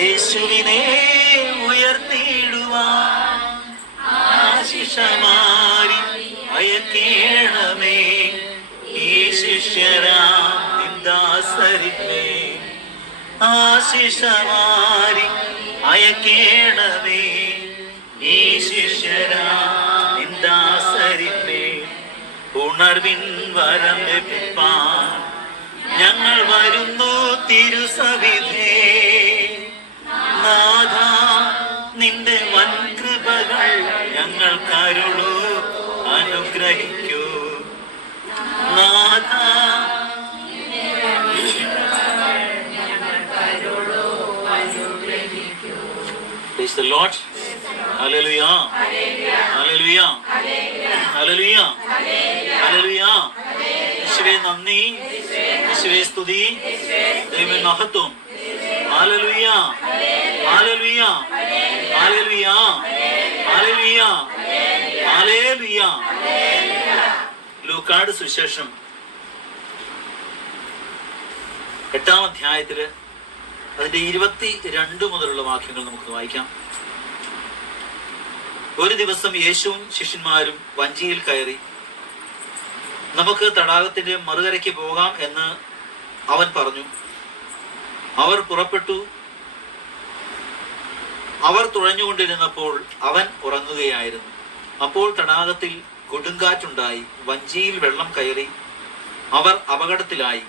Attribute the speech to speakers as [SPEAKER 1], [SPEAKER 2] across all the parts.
[SPEAKER 1] യേശുവിനെ ഉയർത്തിയിടുവാൻ ആശിഷമാരി അയക്കേണമേ ഈ ശിഷ്യരാ നിന്ദാസരിപ്പേ. ആശിഷമാരി അയക്കേണമേ ഈ ശിഷ്യരാ നിന്ദാസരിപ്പേ. ഉണർവിൻ വരം ലഭിപ്പാൻ ഞങ്ങൾ വരുന്നു തിരുസവിധേ നന്ദി. സ്തുതി. മഹത്വം. ഹാലലുയ എട്ടാം അധ്യായത്തിൽ അതിന്റെ ഇരുപത്തി രണ്ട് മുതലുള്ള വാക്യങ്ങൾ നമുക്ക് വായിക്കാം. ഒരു ദിവസം യേശുവും ശിഷ്യന്മാരും വഞ്ചിയിൽ കയറി നമുക്ക് തടാകത്തിന്റെ മറുകരയ്ക്ക് പോകാം എന്ന് അവൻ പറഞ്ഞു. അവർ പുറപ്പെട്ടു. അവർ തുഴഞ്ഞുകൊണ്ടിരുന്നപ്പോൾ അവൻ ഉറങ്ങുകയായിരുന്നു. അപ്പോൾ തടാകത്തിൽ കൊടുങ്കാറ്റുണ്ടായി. വഞ്ചിയിൽ വെള്ളം കയറി അവർ അപകടത്തിലായി.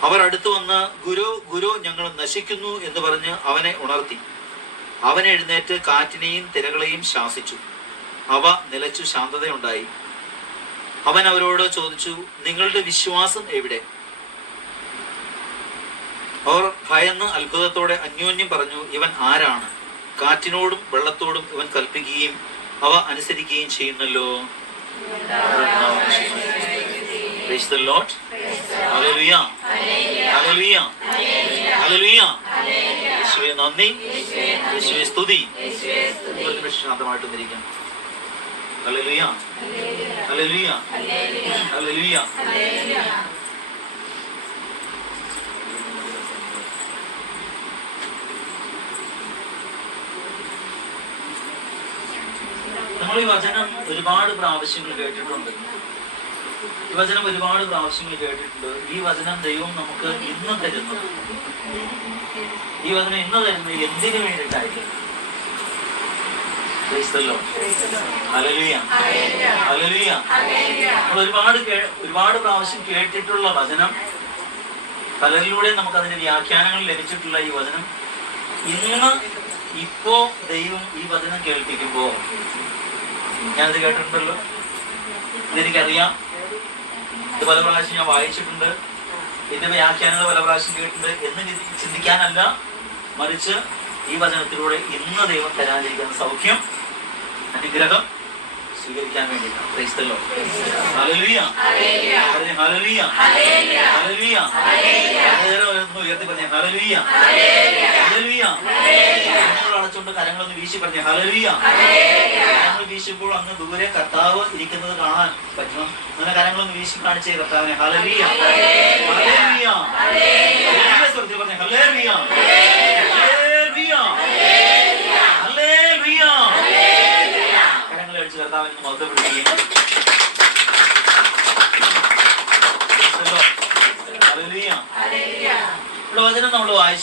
[SPEAKER 1] അവർ അടുത്തു വന്ന് ഗുരു ഗുരു ഞങ്ങൾ നശിക്കുന്നു എന്ന് പറഞ്ഞ് അവനെ ഉണർത്തി. അവൻ എഴുന്നേറ്റ് കാറ്റിനെയും തിരകളെയും ശാസിച്ചു. അവ നിലച്ചു ശാന്തതയുണ്ടായി. അവൻ അവരോട് ചോദിച്ചു നിങ്ങളുടെ വിശ്വാസം എവിടെ? അവർ ഭയന്ന് അത്ഭുതത്തോടെ അന്യോന്യം പറഞ്ഞു ഇവൻ ആരാണ്? കാറ്റിനോടും വെള്ളത്തോടും ഇവൻ കൽപ്പിക്കുകയും അവ അനുസരിക്കുകയും ചെയ്യുന്നല്ലോ. Lord Lord. Hallelujah. നന്ദി. യേശുവേ സ്തുതി. ശാന്തമായിട്ടൊന്നിരിക്കാം ഹല്ലേലൂയ. ഹല്ലേലൂയ. ഹല്ലേലൂയ. നമ്മൾ ഈ വചനം ഒരുപാട് പ്രാവശ്യങ്ങൾ കേട്ടിട്ടുണ്ട്. ഈ വചനം ഒരുപാട് പ്രാവശ്യങ്ങൾ കേട്ടിട്ടുണ്ട്. ഈ വചനം ദൈവം നമുക്ക് ഇന്നും തരുന്നത് ഈ വചനം ഇന്ന് തരുന്നത് എന്തിനു വേണ്ടിയിട്ടായിരിക്കും? ഒരുപാട് ഒരുപാട് പ്രാവശ്യം കേട്ടിട്ടുള്ള വചനം. പലരിലൂടെ നമുക്ക് അതിന്റെ വ്യാഖ്യാനങ്ങൾ ലഭിച്ചിട്ടുള്ള ഈ വചനം. ഇന്ന് ഇപ്പോ ദൈവം ഈ വചനം കേൾപ്പിക്കുമ്പോ ഞാനത് കേട്ടിട്ടുണ്ടല്ലോ. ഇതെനിക്കറിയാം. ഇത് പല പ്രാവശ്യം ഞാൻ വായിച്ചിട്ടുണ്ട്. ഇതിന്റെ വ്യാഖ്യാനങ്ങൾ പല പ്രാവശ്യം കേട്ടിട്ടുണ്ട്. എന്ന് ചിന്തി- ചിന്തിക്കാനല്ല മറിച്ച് ഈ വചനത്തിലൂടെ ഇന്ന് ദൈവം തരാതിരിക്കുന്ന സൗഖ്യം അനുഗ്രഹം സ്വീകരിക്കാൻ വേണ്ടിയിട്ടാണ്. Hallelujah. പറഞ്ഞേ, ഉയർത്തി അടച്ചുകൊണ്ട് കരങ്ങളൊന്ന് വീശി പറഞ്ഞു ഹലലിയ കരങ്ങൾ വീശുമ്പോൾ അങ്ങ് ദൂരെ കർത്താവ് ഇരിക്കുന്നത് കാണാൻ പറ്റണം അങ്ങനെ കരങ്ങളൊന്ന് വീശി കാണിച്ചേ കർത്താവിനെ. ഹലലിയ ഹലലിയ പറഞ്ഞേ ഹല്ലേലൂയ.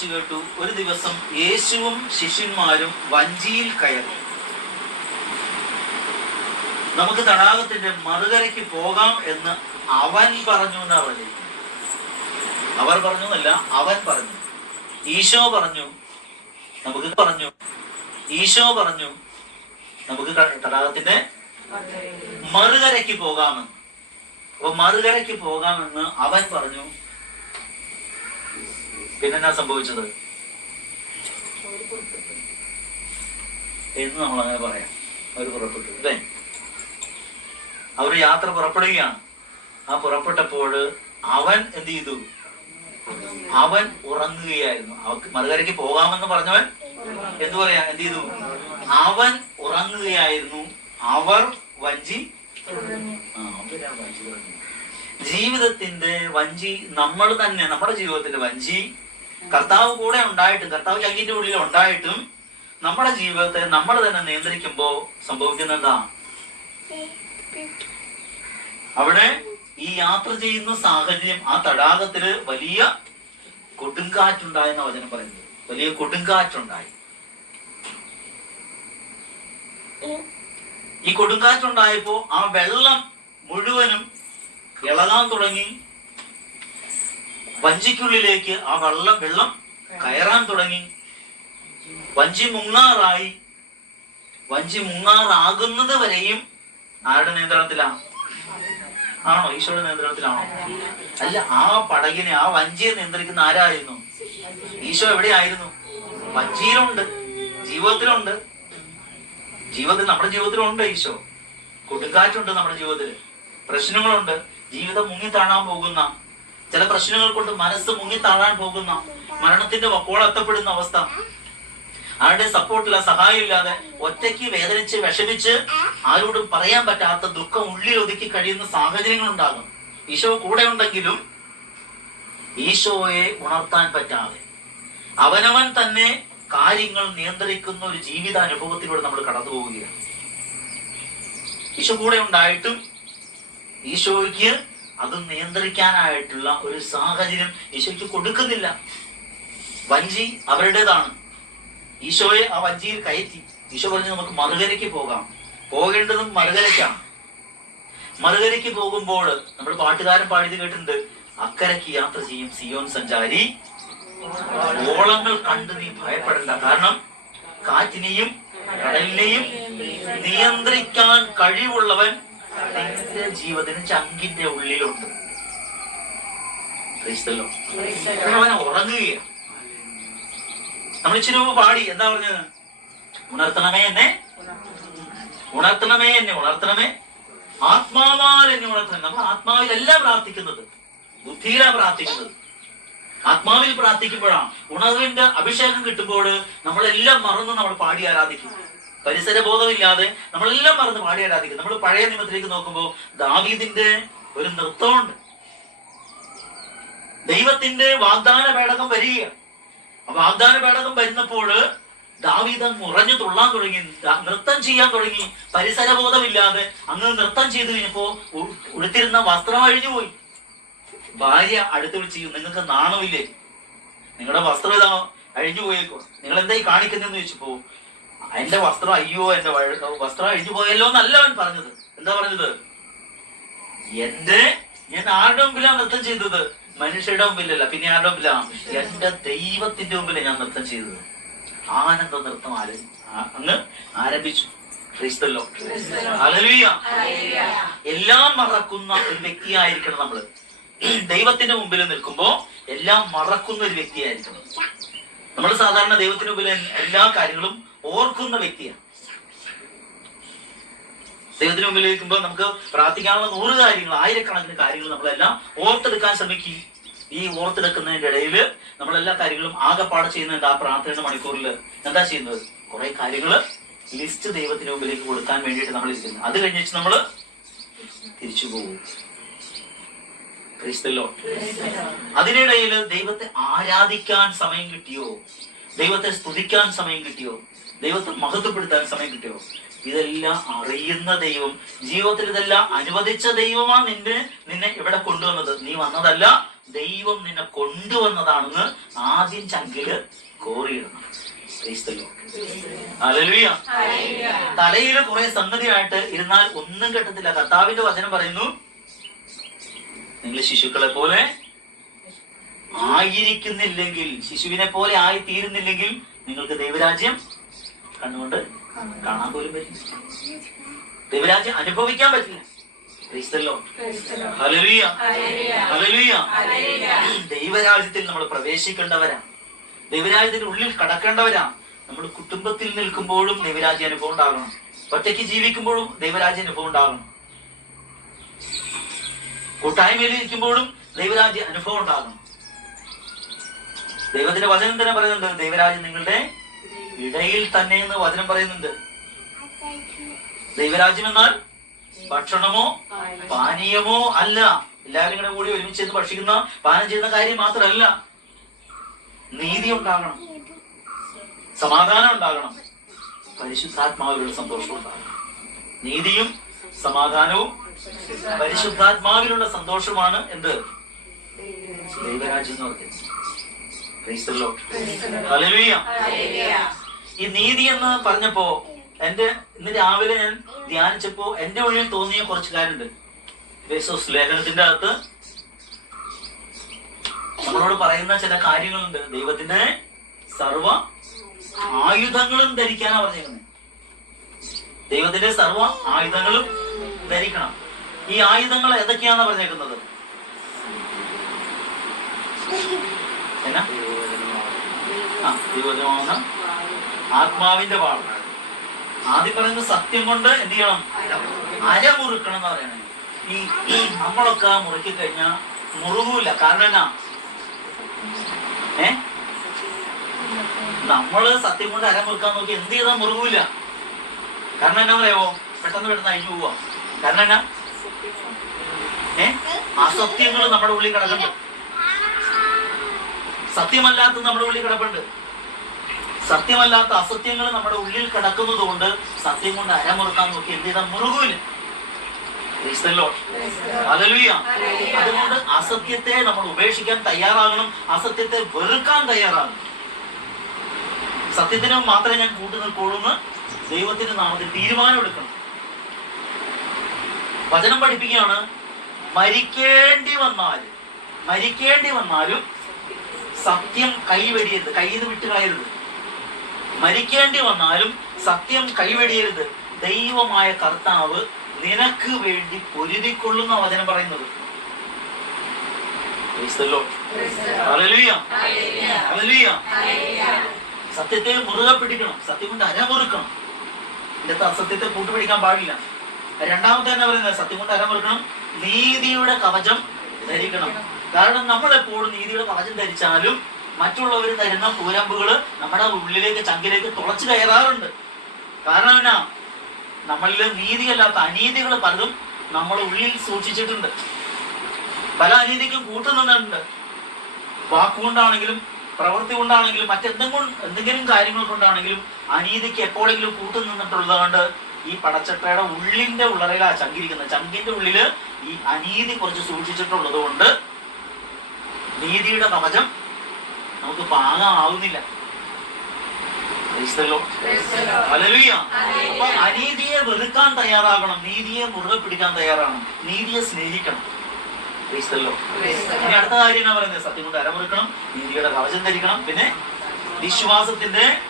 [SPEAKER 1] നമ്മൾ കേട്ടു. ഒരു ദിവസം യേശുവും ശിഷ്യന്മാരും വഞ്ചിയിൽ കയറി. നമുക്ക് തടാകത്തിന്റെ മറുകരയ്ക്ക് പോകാം എന്ന് അവൻ പറഞ്ഞു എന്നാ പറഞ്ഞിരിക്കുന്നത് അവർ പറഞ്ഞു എന്നല്ല അവൻ പറഞ്ഞു. ഈശോ പറഞ്ഞു നമുക്ക് പറഞ്ഞു. ഈശോ പറഞ്ഞു നമുക്ക് തടാകത്തിന്റെ മറുകരയ്ക്ക് പോകാമെന്ന്. അപ്പൊ മറുകരയ്ക്ക് പോകാമെന്ന് അവൻ പറഞ്ഞു. പിന്നെന്നാ സംഭവിച്ചത്? എന്ന് നമ്മൾ അങ്ങനെ പറയാം. അവർ പുറപ്പെട്ടു. അല്ലേ? അവർ യാത്ര പുറപ്പെടുകയാണ്. ആ പുറപ്പെട്ടപ്പോൾ അവൻ എന്ത് ചെയ്തു? അവൻ ഉറങ്ങുകയായിരുന്നു. അവക്ക് മറുകരയ്ക്ക് പോകാമെന്ന് പറഞ്ഞവൻ എന്തു പറയാ? എന്ത് ചെയ്തു? അവൻ ഉറങ്ങുകയായിരുന്നു. അവർ വഞ്ചി. ജീവിതത്തിന്റെ വഞ്ചി നമ്മൾ തന്നെ നമ്മുടെ ജീവിതത്തിന്റെ വഞ്ചി കർത്താവ് കൂടെ ഉണ്ടായിട്ടും കർത്താവ് ചങ്കിന്റെ ഉള്ളിൽ ഉണ്ടായിട്ടും നമ്മുടെ ജീവിതത്തെ നമ്മൾ തന്നെ നിയന്ത്രിക്കുമ്പോ സംഭവിക്കുന്ന എന്താ? അവിടെ ഈ യാത്ര ചെയ്യുന്ന സാഹചര്യം ആ തടാകത്തിൽ വലിയ കൊടുങ്കാറ്റുണ്ടായെന്ന വചനം പറയുന്നത് വലിയ കൊടുങ്കാറ്റുണ്ടായി. ഈ കൊടുങ്കാറ്റുണ്ടായപ്പോ ആ വെള്ളം മുഴുവനും ഇളകാൻ തുടങ്ങി. വഞ്ചിക്കുള്ളിലേക്ക് ആ വെള്ളം വെള്ളം കയറാൻ തുടങ്ങി. വഞ്ചി മുങ്ങാറായി. വഞ്ചി മുങ്ങാറാകുന്നത് വരെയും ആരുടെ നിയന്ത്രണത്തിലാണ് ആണോ? ഈശോയുടെ നിയന്ത്രണത്തിലാണോ? അല്ല ആ പടകിനെ ആ വഞ്ചിയെ നിയന്ത്രിക്കുന്ന ആരായിരുന്നു? ഈശോ എവിടെയായിരുന്നു? വഞ്ചിയിലുണ്ട്. ജീവിതത്തിലുണ്ട്. ജീവിതത്തിൽ നമ്മുടെ ജീവിതത്തിലുണ്ട് ഈശോ. കൊടുങ്കാറ്റുണ്ട് നമ്മുടെ ജീവിതത്തിൽ. പ്രശ്നങ്ങളുണ്ട്. ജീവിതം മുങ്ങി താണാൻ പോകുന്ന ചില പ്രശ്നങ്ങൾ കൊണ്ട് മനസ്സ് മുങ്ങി താഴാൻ പോകുന്ന മരണത്തിന്റെ വക്കോളെത്തപ്പെടുന്ന അവസ്ഥ. ആരുടെ സപ്പോർട്ടില്ല സഹായമില്ലാതെ ഒറ്റയ്ക്ക് വേദനിച്ച് വിഷമിച്ച് ആരോടും പറയാൻ പറ്റാത്ത ദുഃഖം ഉള്ളിൽ ഒതുക്കി കഴിയുന്ന സാഹചര്യങ്ങൾ ഉണ്ടാകും. ഈശോ കൂടെ ഉണ്ടെങ്കിലും ഈശോയെ ഉണർത്താൻ പറ്റാതെ. അവനവൻ തന്നെ കാര്യങ്ങൾ നിയന്ത്രിക്കുന്ന ഒരു ജീവിത അനുഭവത്തിലൂടെ നമ്മൾ കടന്നു പോവുകയാണ്. ഈശോ കൂടെ ഉണ്ടായിട്ടും ഈശോയ്ക്ക് അത് നിയന്ത്രിക്കാനായിട്ടുള്ള ഒരു സാഹചര്യം ഈശോയ്ക്ക് കൊടുക്കുന്നില്ല. വഞ്ചി അവരുടേതാണ്. ഈശോയെ ആ വഞ്ചിയിൽ കയറ്റി. ഈശോ പറഞ്ഞു നമുക്ക് മറുകരയ്ക്ക് പോകാം. പോകേണ്ടതും മറുകരയ്ക്കാണ്. മറുകരയ്ക്ക് പോകുമ്പോൾ നമ്മൾ പാട്ടുകാരൻ പാടിയത് കേട്ടിട്ടുണ്ട് അക്കരയ്ക്ക് യാത്ര ചെയ്യും സിയോൻ സഞ്ചാരി. ഓളങ്ങൾ കണ്ട് നീ ഭയപ്പെടണ്ട. കാരണം കാറ്റിനെയും കടലിനെയും നിയന്ത്രിക്കാൻ കഴിവുള്ളവൻ ജീവിതത്തിന് ചങ്കിന്റെ ഉള്ളിലുണ്ട്. നമ്മൾ ഇച്ചിരി പാടി എന്താ പറഞ്ഞത്? ഉണർത്തണമേ എന്നെ. ഉണർത്തണമേ എന്നെ ഉണർത്തണമേ. ആത്മാവാൽ എന്നെ ഉണർത്തണം. നമ്മൾ ആത്മാവിലല്ല പ്രാർത്ഥിക്കുന്നത്. ബുദ്ധിയിലാ പ്രാർത്ഥിക്കുന്നത്. ആത്മാവിൽ പ്രാർത്ഥിക്കുമ്പോഴാണ് ഉണർവിന്റെ അഭിഷേകം കിട്ടുമ്പോൾ നമ്മളെല്ലാം മറന്ന് നമ്മൾ പാടി ആരാധിക്കും. പരിസര ബോധമില്ലാതെ നമ്മളെല്ലാം മറന്ന് പാടി ആരാധിക്കും നമ്മൾ പഴയ നിയമത്തിലേക്ക് നോക്കുമ്പോൾ ദാവീദിന്റെ ഒരു നൃത്തമുണ്ട്. ദൈവത്തിന്റെ വാഗ്ദാന പേടകം വരിക വാഗ്ദാന പേടകം വരുന്നപ്പോൾ ദാവീദ് ഉറഞ്ഞു തുള്ളാൻ തുടങ്ങി നൃത്തം ചെയ്യാൻ തുടങ്ങി. പരിസരബോധമില്ലാതെ അങ്ങ് നൃത്തം ചെയ്തു കഴിഞ്ഞപ്പോ ഉടുത്തിരുന്ന വസ്ത്രം അഴിഞ്ഞുപോയി ഭാര്യ അടുത്ത് വിളിച്ച് നിങ്ങൾക്ക് നാണമില്ലേ? നിങ്ങളുടെ വസ്ത്രം ഇതാ അഴിഞ്ഞു പോയേക്കോ നിങ്ങൾ എന്തായി കാണിക്കുന്നതെന്ന് ചോദിച്ചപ്പോ എന്റെ വസ്ത്രം അയ്യോ എന്റെ വസ്ത്രം അഴിഞ്ഞു പോയല്ലോ എന്നല്ല അവൻ പറഞ്ഞത്. എന്താ പറഞ്ഞത്? എന്റെ ഞാൻ ആരുടെ മുമ്പിലാണ് നൃത്തം ചെയ്തത്? മനുഷ്യരുടെ മുമ്പിലല്ല പിന്നെ ആരുടെ മുമ്പിലാ? എന്റെ ദൈവത്തിന്റെ മുമ്പിൽ ഞാൻ നൃത്തം ചെയ്തത്. ആനന്ദ നൃത്തം ആരും അങ്ങ് ആരംഭിച്ചു. ക്രിസ്തല്ലോ എല്ലാം മറക്കുന്ന ഒരു വ്യക്തിയായിരിക്കണം നമ്മൾ. ദൈവത്തിന്റെ മുമ്പിൽ നിൽക്കുമ്പോ എല്ലാം മറക്കുന്ന ഒരു വ്യക്തിയായിരിക്കണം. നമ്മൾ സാധാരണ ദൈവത്തിന് മുമ്പിൽ എല്ലാ കാര്യങ്ങളും ഓർക്കുന്ന വ്യക്തിയാണ്. ദൈവത്തിന് മുമ്പിൽ നിൽക്കുമ്പോൾ നമുക്ക് പ്രാർത്ഥിക്കാനുള്ള നൂറ് കാര്യങ്ങൾ ആയിരക്കണക്കിന് കാര്യങ്ങൾ നമ്മളെല്ലാം ഓർത്തെടുക്കാൻ ശ്രമിക്കും. ഈ ഓർത്തെടുക്കുന്നതിന്റെ ഇടയിൽ നമ്മളെല്ലാ കാര്യങ്ങളും ആകെപ്പാട് ചെയ്യുന്നുണ്ട് ആ പ്രാർത്ഥനയുടെ മണിക്കൂറിൽ എന്താ ചെയ്യുന്നത്? കുറെ കാര്യങ്ങൾ ലിസ്റ്റ് ദൈവത്തിന് മുമ്പിലേക്ക് കൊടുക്കാൻ വേണ്ടിയിട്ട് നമ്മൾ ഇരിക്കുന്നു. അത് കഴിഞ്ഞിട്ട് നമ്മൾ തിരിച്ചു പോകും. അതിനിടയിൽ ദൈവത്തെ ആരാധിക്കാൻ സമയം കിട്ടിയോ? ദൈവത്തെ സ്തുതിക്കാൻ സമയം കിട്ടിയോ? ദൈവത്തെ മഹത്വപ്പെടുത്താൻ സമയം കിട്ടിയോ? ഇതെല്ലാം അറിയുന്ന ദൈവം ജീവിതത്തിൽ ഇതെല്ലാം അനുവദിച്ച ദൈവമാ നിന്നെ നിന്നെ ഇവിടെ കൊണ്ടുവന്നത്. നീ വന്നതല്ല ദൈവം നിന്നെ കൊണ്ടുവന്നതാണെന്ന് ആദ്യം ചങ്കിൽ കോറിയിടണം. തലയിൽ കുറെ സംഗതിയായിട്ട് ഇരുന്നാൽ ഒന്നും കിട്ടത്തില്ല. കർത്താവിന്റെ വചനം പറയുന്നു നിങ്ങൾ ശിശുക്കളെ പോലെ ആയിരിക്കുന്നില്ലെങ്കിൽ ശിശുവിനെ പോലെ ആയി തീരുന്നില്ലെങ്കിൽ നിങ്ങൾക്ക് ദൈവരാജ്യം കണ്ണുകൊണ്ട് കാണാൻ പോലും പറ്റില്ല. ദൈവരാജ്യം അനുഭവിക്കാൻ പറ്റില്ല. ഹല്ലേലൂയ ദൈവരാജ്യത്തിൽ നമ്മൾ പ്രവേശിക്കേണ്ടവരാണ്. ദൈവരാജ്യത്തിന്റെ ഉള്ളിൽ കടക്കേണ്ടവരാണ്. നമ്മൾ കുടുംബത്തിൽ നിൽക്കുമ്പോഴും ദൈവരാജ്യ അനുഭവം ഉണ്ടാകണം. ഒറ്റയ്ക്ക് ജീവിക്കുമ്പോഴും ദൈവരാജ്യ അനുഭവം ഉണ്ടാകണം. കൂട്ടായ്മയിൽ ഇരിക്കുമ്പോഴും ദൈവരാജ്യ അനുഭവം ഉണ്ടാകണം. ദൈവത്തിന്റെ വചനം തന്നെ പറയുന്നുണ്ട് ദൈവരാജ്യം നിങ്ങളുടെ ഇടയിൽ തന്നെ എന്ന് വചനം പറയുന്നുണ്ട്. ദൈവരാജ്യം എന്നാൽ ഭക്ഷണമോ പാനീയമോ അല്ല. എല്ലാവരും കൂടെ കൂടി ഒരുമിച്ച് ഇരുന്ന് ഭക്ഷിക്കുന്ന പാനം ചെയ്യുന്ന കാര്യം മാത്രമല്ല. നീതി ഉണ്ടാകണം. സമാധാനം ഉണ്ടാകണം. പരിശുദ്ധാത്മാവിലുള്ള സന്തോഷം ഉണ്ടാകണം. നീതിയും സമാധാനവും പരിശുദ്ധാത്മാവിലുള്ള സന്തോഷമാണ് എന്ത്? ദൈവരാജ്യം എന്ന് പറയുന്നത് ഈ നീതി എന്ന് പറഞ്ഞപ്പോ എന്റെ ഇന്ന് രാവിലെ ഞാൻ ധ്യാനിച്ചപ്പോ എന്റെ ഉള്ളിൽ തോന്നിയ കുറച്ച് കാര്യമുണ്ട്. വേസോസ് ലേഖനത്തിന്റെ അകത്ത് നമ്മളോട് പറയുന്ന ചില കാര്യങ്ങളുണ്ട്. ദൈവത്തിന്റെ സർവ ആയുധങ്ങളും ധരിക്കാനാ പറഞ്ഞേക്കുന്നത് ദൈവത്തിന്റെ സർവ ആയുധങ്ങളും ധരിക്കണം. ഈ ആയുധങ്ങൾ ഏതൊക്കെയാണെന്ന് പറഞ്ഞേക്കുന്നത്? എന്നാ? ആ ദൈവജനമാണ് ആത്മാവിന്റെ പാടാണ് ആദ്യം പറയുന്നത് സത്യം കൊണ്ട് എന്ത് ചെയ്യണം? അരമുറുക്കണം എന്ന് പറയണേ. ഈ ഈ നമ്മളൊക്കെ മുറുക്കി കഴിഞ്ഞാൽ മുറുകൂല. കാരണം എന്നാ? ഏ? നമ്മൾ സത്യം കൊണ്ട് അരമുറുക്കാൻ നോക്കി എന്ത് ചെയ്താൽ മുറുകൂല. കാരണം എന്നാ പറയാവോ? പെട്ടെന്ന് പെട്ടെന്ന് അഴിഞ്ഞു പോവാ. കാരണം എന്നാ? ഏ? അസത്യങ്ങൾ നമ്മുടെ ഉള്ളിൽ കിടക്കുന്നുണ്ട്. സത്യമല്ലാത്ത നമ്മുടെ ഉള്ളിൽ കിടപ്പുണ്ട്. സത്യമല്ലാത്ത അസത്യങ്ങൾ നമ്മുടെ ഉള്ളിൽ കിടക്കുന്നത് കൊണ്ട് സത്യം കൊണ്ട് അരമുറുക്കാൻ നോക്കി എന്ത് ചെയ്താൽ. Hallelujah. അതുകൊണ്ട് അസത്യത്തെ നമ്മൾ ഉപേക്ഷിക്കാൻ തയ്യാറാകണം. അസത്യത്തെ വെറുക്കാൻ തയ്യാറാകണം. സത്യത്തിന് മാത്രമേ ഞാൻ കൂട്ടു നിൽക്കുള്ളൂ എന്ന് ദൈവത്തിന്റെ നാമത്തിൽ തീരുമാനമെടുക്കണം. വചനം പഠിപ്പിക്കുകയാണ്. മരിക്കേണ്ടി വന്നാൽ മരിക്കേണ്ടി വന്നാലും സത്യം കൈവെടിയരുത് കയ്യിൽ നിന്ന് വിട്ട് കളയരുത് മരിക്കേണ്ടി വന്നാലും സത്യം കൈവെടിയരുത്. ദൈവമായ കർത്താവ് നിനക്ക് വേണ്ടി പൊരുതിക്കൊള്ളുന്ന വചനം പറയുന്നത്. സത്യത്തെ മുറുകെ പിടിക്കണം. സത്യം കൊണ്ട് അരമുറുക്കണം ഇതിന്റെ അസത്യത്തെ കൂട്ടുപിടിക്കാൻ പാടില്ല. രണ്ടാമത്തെ തന്നെ പറയുന്നത്? സത്യം കൊണ്ട് അരമുറുക്കണം നീതിയുടെ കവചം ധരിക്കണം. കാരണം നമ്മൾ എപ്പോഴും നീതിയുടെ കവചം ധരിച്ചാലും മറ്റുള്ളവർ തരുന്ന കൂരമ്പുകൾ നമ്മുടെ ഉള്ളിലേക്ക് ചങ്കിലേക്ക് തുളച്ചു കയറാറുണ്ട്. കാരണം എന്നാ? നമ്മളിൽ നീതിയല്ലാത്ത അനീതികൾ പലതും നമ്മൾ ഉള്ളിൽ സൂക്ഷിച്ചിട്ടുണ്ട്. പല അനീതിക്കും കൂട്ടുന്നുണ്ട് വാക്കുകൊണ്ടാണെങ്കിലും പ്രവൃത്തി കൊണ്ടാണെങ്കിലും മറ്റെന്തെങ്കിലും എന്തെങ്കിലും കാര്യങ്ങൾ കൊണ്ടാണെങ്കിലും അനീതിക്ക് എപ്പോഴെങ്കിലും കൂട്ടുനിന്നിട്ടുള്ളത് കൊണ്ട് ഈ പടച്ചട്ടയുടെ ഉള്ളിന്റെ ഉള്ളറയിലാ ചങ്കിരിക്കുന്നത്. ചങ്കിന്റെ ഉള്ളിൽ ഈ അനീതി കുറച്ച് സൂക്ഷിച്ചിട്ടുള്ളത് കൊണ്ട് നീതിയുടെ കവചം നമുക്ക് പാകാവുന്നില്ല. അപ്പൊ അനീതിയെ വെറുക്കാൻ തയ്യാറാകണം. നീതിയെ മുറുകെ പിടിക്കാൻ തയ്യാറാകണം. നീതിയെ സ്നേഹിക്കണം. ഇനി അടുത്ത കാര്യം പറയുന്നത് സത്യം കൊണ്ട് അരമുറുക്കണം നീതിയുടെ കവചം ധരിക്കണം പിന്നെ വിശ്വാസത്തിന്റെ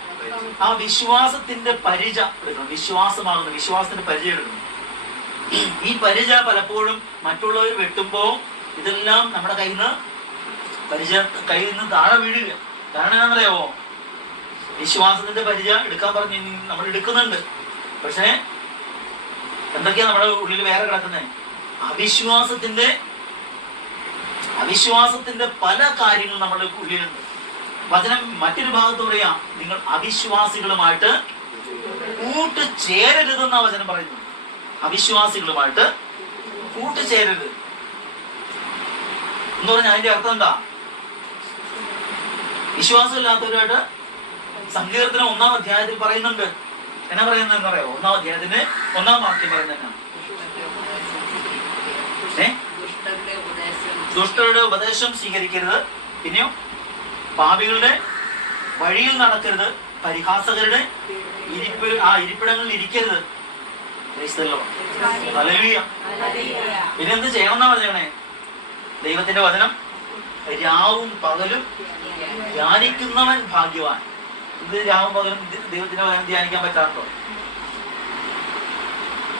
[SPEAKER 1] ആ വിശ്വാസത്തിന്റെ പരിച എടുക്കണം. വിശ്വാസമാകുന്ന. വിശ്വാസത്തിന്റെ പരിചയം എടുക്കണം. ഈ പരിച പലപ്പോഴും മറ്റുള്ളവർ വെട്ടുമ്പോ ഇതെല്ലാം നമ്മുടെ കയ്യിൽ നിന്ന് പരിച കയ്യിൽ നിന്ന് താഴെ വീഴുക കാരണം എന്നറിയാവോ വിശ്വാസത്തിന്റെ പരിചയ എടുക്കാൻ പറഞ്ഞു നമ്മൾ എടുക്കുന്നുണ്ട്. പക്ഷേ എന്തൊക്കെയാ നമ്മുടെ ഉള്ളിൽ വേറെ കിടക്കുന്നത് അവിശ്വാസത്തിന്റെ അവിശ്വാസത്തിന്റെ പല കാര്യങ്ങളും നമ്മുടെ ഉള്ളിലുണ്ട്. വചനം മറ്റൊരു ഭാഗത്ത് പറയാ നിങ്ങൾ അവിശ്വാസികളുമായിട്ട് കൂട്ടുചേരരുതെന്നാ വചനം പറയുന്നു അവിശ്വാസികളുമായിട്ട് കൂട്ടുചേരരുത്. എന്ന് പറഞ്ഞാൽ അതിന്റെ അർത്ഥം എന്താ? വിശ്വാസമില്ലാത്തവരായിട്ട് സങ്കീർത്തനം ഒന്നാം അധ്യായത്തിൽ പറയുന്നുണ്ട്. എന്നാ പറയുന്നത് പറയാമോ ഒന്നാം അധ്യായത്തിന്റെ ഒന്നാം വാക്യം പറയുന്നത് ദുഷ്ടരുടെ ഉപദേശം സ്വീകരിക്കരുത്. പിന്നെയോ? പാപികളുടെ വഴിയിൽ നടക്കരുത്. പരിഹാസകരുടെ ഇരിപ്പ് ആ ഇരിപ്പിടങ്ങളിൽ ഇരിക്കരുത്. Praise the Lord. Hallelujah. പിന്നെ എന്ത് ചെയ്യണം എന്നാ പറഞ്ഞേ? ദൈവത്തിന്റെ വചനം രാവും പകലും ധ്യാനിക്കുന്നവൻ ഭാഗ്യവാൻ. ഇത് രാവും പകലും ദൈവത്തിന്റെ പകരം ധ്യാനിക്കാൻ പറ്റാത്തോ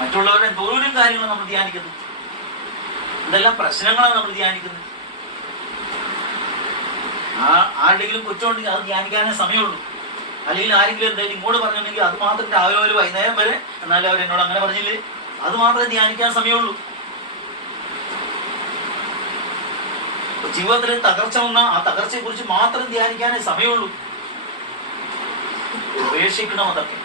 [SPEAKER 1] മറ്റുള്ളവരുടെ എന്തോരം കാര്യങ്ങളും നമ്മൾ ധ്യാനിക്കുന്നു. ഇതെല്ലാം പ്രശ്നങ്ങളാണ് നമ്മൾ ധ്യാനിക്കുന്നത്? ആ ആരുടെങ്കിലും കൊച്ചുണ്ടെങ്കിൽ അത് ധ്യാനിക്കാനേ സമയമുള്ളൂ. അല്ലെങ്കിൽ ആരെങ്കിലും എന്തെങ്കിലും ഇങ്ങോട്ട് പറഞ്ഞിട്ടുണ്ടെങ്കിൽ അത് മാത്രം രാവിലെ ഒരു വൈകുന്നേരം വരെ എന്നാലും അവർ എന്നോട് അങ്ങനെ പറഞ്ഞില്ലേ? അത് മാത്രമേ ധ്യാനിക്കാൻ സമയമുള്ളൂ. ജീവിതത്തിൽ തകർച്ച വന്ന ആ തകർച്ചയെ കുറിച്ച് മാത്രം ധ്യാനിക്കാനേ സമയമുള്ളൂ. ഉപേക്ഷിക്കണം അതൊക്കെ.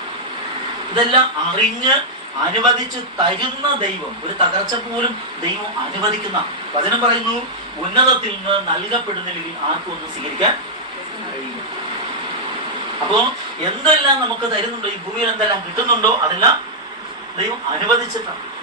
[SPEAKER 1] ഇതെല്ലാം അറിഞ്ഞ് അനുവദിച്ച് തരുന്ന ദൈവം ഒരു തകർച്ച പോലും ദൈവം അനുവദിക്കുന്ന. വചനം പറയുന്നു ഉന്നതത്തിൽ നിന്ന് നൽകപ്പെടുന്നില്ലെങ്കിൽ ആർക്കും ഒന്നും സ്വീകരിക്കാൻ കഴിയില്ല. അപ്പോ എന്തെല്ലാം നമുക്ക് തരുന്നുണ്ടോ? ഈ ഭൂമിയിൽ എന്തെല്ലാം കിട്ടുന്നുണ്ടോ? അതെല്ലാം ദൈവം അനുവദിച്ചിട്ടാണ്.